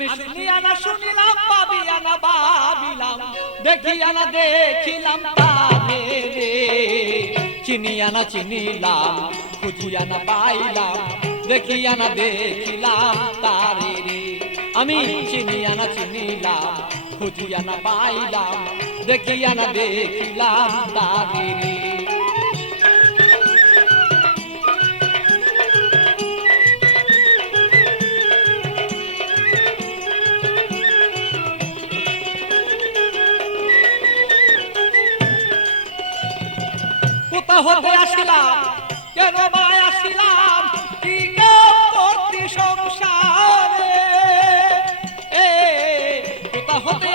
আমি শুনিয়া না, শুনিলাম পাবিয়া না, ভাবিলাম। দেখিয়া না, দেখিলাম তারে রে। চিনিয়া না, চিনিলাম, খুঁজিয়া না পাইলাম। দেখিয়া না, দেখিলাম তারে রে। আমি চিনিয়া না, চিনিলাম, খুঁজিয়া না পাইলাম। দেখিয়া না, দেখিলাম তারে রে। কোথা হতে আসিলাম। কেন মায় আসিলাম? কি সংসারে? কোথা হতে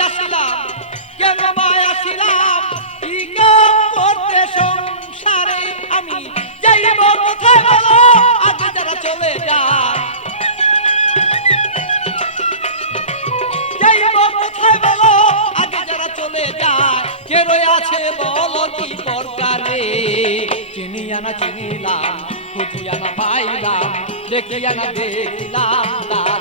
আছে বলো কি প্রকারে চিনিয়া না চিনিলাম খুঁজিয়া না পাইলাম দেখিয়া না দেখিলাম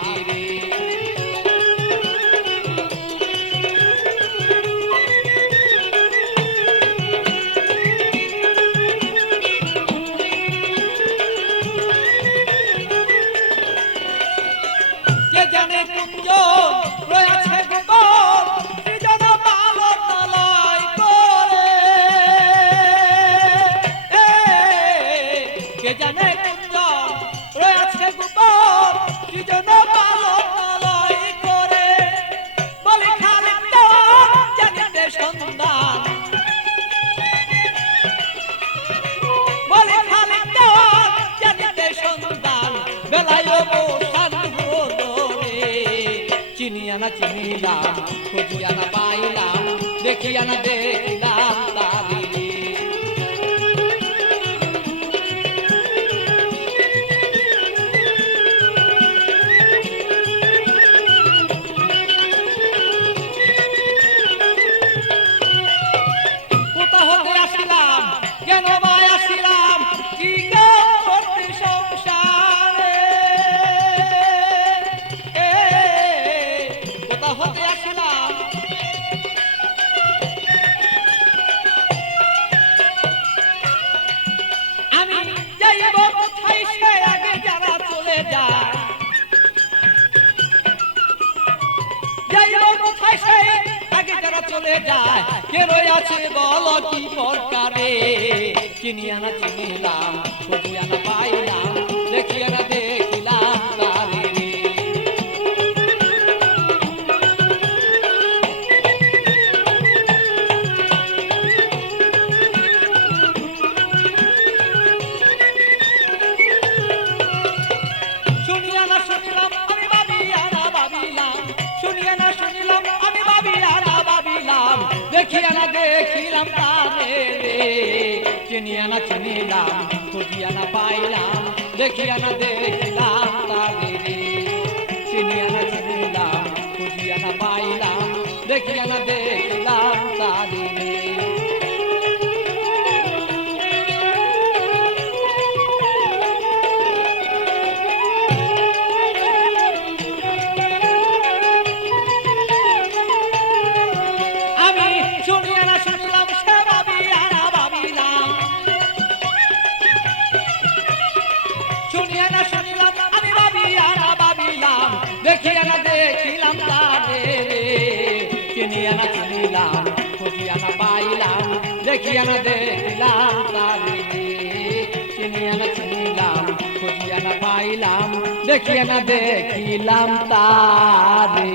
চিনিয়া না চিনিলাম খুঁজিয়া না পাইলাম দেখিয়া না দেখিলাম। চলে যায়। কে রয়ে আছে বল কি প্রকারে চিনিয়া না চিনিলাম খুঁজিয়া না পাইলাম দেখিয়া না, দেখিলাম তারে রে। চিনিয়া না, চিনিলাম, খুঁজিয়া না পাইলাম, দেখিয়া না, দেখিলাম তারে রে। চিনিয়া না, চিনিলাম, খুঁজিয়া না পাইলাম, দেখিয়া না দেখিলাম শুনিয়া না শুনলাম, আমি ভাবিয়া না ভাবিলাম, দেখিয়া না দেখিলাম তারে চিনিয়া না চিনিলাম, খুঁজিয়া না পাইলাম, দেখিয়া না দেখিলাম তারে চিনিয়া না চিনিলাম, খুঁজিয়া না পাইলাম, দেখিয়া না দেখিলাম তারে